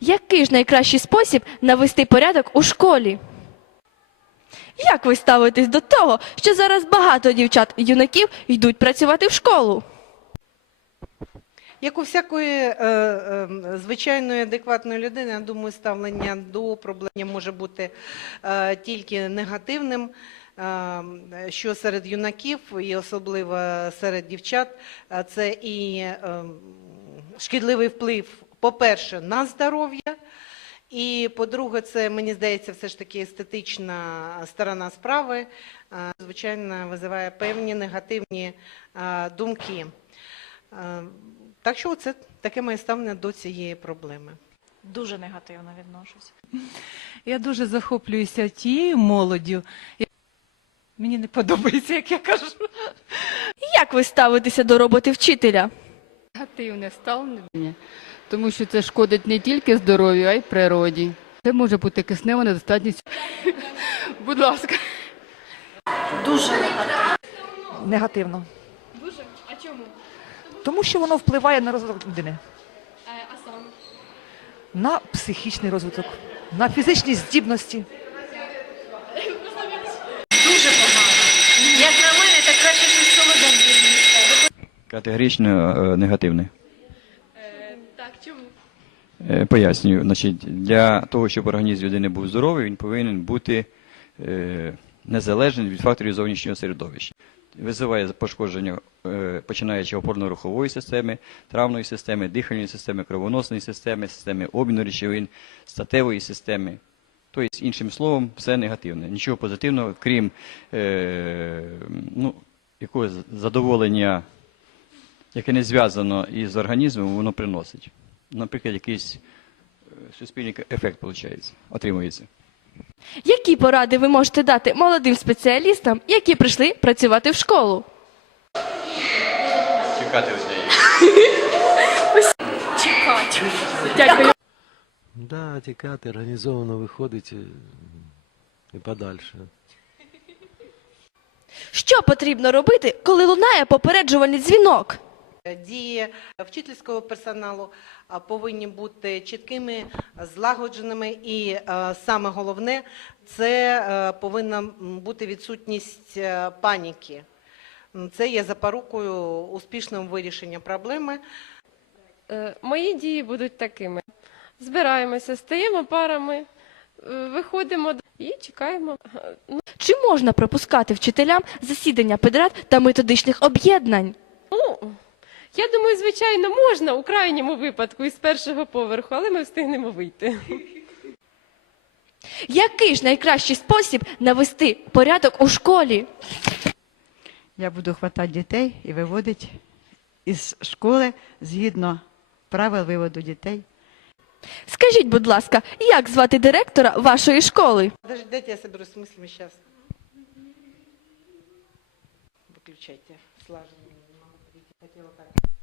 Який ж найкращий спосіб навести порядок у школі? Як ви ставитесь до того, що зараз багато дівчат і юнаків йдуть працювати в школу? Як у всякої е, е, звичайної адекватної людини, я думаю, ставлення до проблеми може бути е, тільки негативним. Е, що серед юнаків, і особливо серед дівчат, це і е, шкідливий вплив, по-перше, на здоров'я. І по-друге, це мені здається, все ж таки естетична сторона справи, е, звичайно, визиває певні негативні е, думки. Е, Так що це таке моє ставлення до цієї проблеми. Дуже негативно відношусь. Я дуже захоплююся тією молоддю. Мені не подобається, як я кажу. Як ви ставитеся до роботи вчителя? Негативне ставлення, тому що це шкодить не тільки здоров'ю, а й природі. Це може бути киснева недостатність. Будь ласка. Дуже Негативно. Дуже. А чому? Тому що воно впливає на розвиток людини, А саме? на психічний розвиток, на фізичні здібності. Як на мене, так краще щось солоденьке. Категорично е, негативне. Так, чому? Е, Пояснюю, значить, для того, щоб організм людини був здоровий, він повинен бути е, незалежним від факторів зовнішнього середовища. Визиває пошкодження, е, починаючи опорно-рухової системи, травної системи, дихальної системи, кровоносної системи, системи обміну речовин, статевої системи. Тобто, іншим словом, все негативне. Нічого позитивного, крім е, ну, якогось задоволення, яке не зв'язано із організмом, воно приносить. Наприклад, якийсь е, суспільний ефект виходить, отримується. Які поради ви можете дати молодим спеціалістам, які прийшли працювати в школу? Чекати від неї. Дякую. Да, тікати, організовано виходить і, і подальше. Що потрібно робити, коли лунає попереджувальний дзвінок? Дії вчительського персоналу повинні бути чіткими, злагодженими, і е, саме головне це е, повинна бути відсутність е, паніки. Це є запорукою успішного вирішення проблеми. Мої дії будуть такими: збираємося, стаємо парами, виходимо і чекаємо. Чи можна пропускати вчителям засідання педрат та методичних об'єднань? Ну, я думаю, звичайно, можна у крайньому випадку із першого поверху, але ми встигнемо вийти. Який ж найкращий спосіб навести порядок у школі? Я буду хватати дітей і виводити із школи згідно правил виводу дітей. Скажіть, будь ласка, як звати директора вашої школи? Даже дайте я соберусь с мыслями сейчас. Выключайте. Слаженно. Не могу прийти. Хотела так.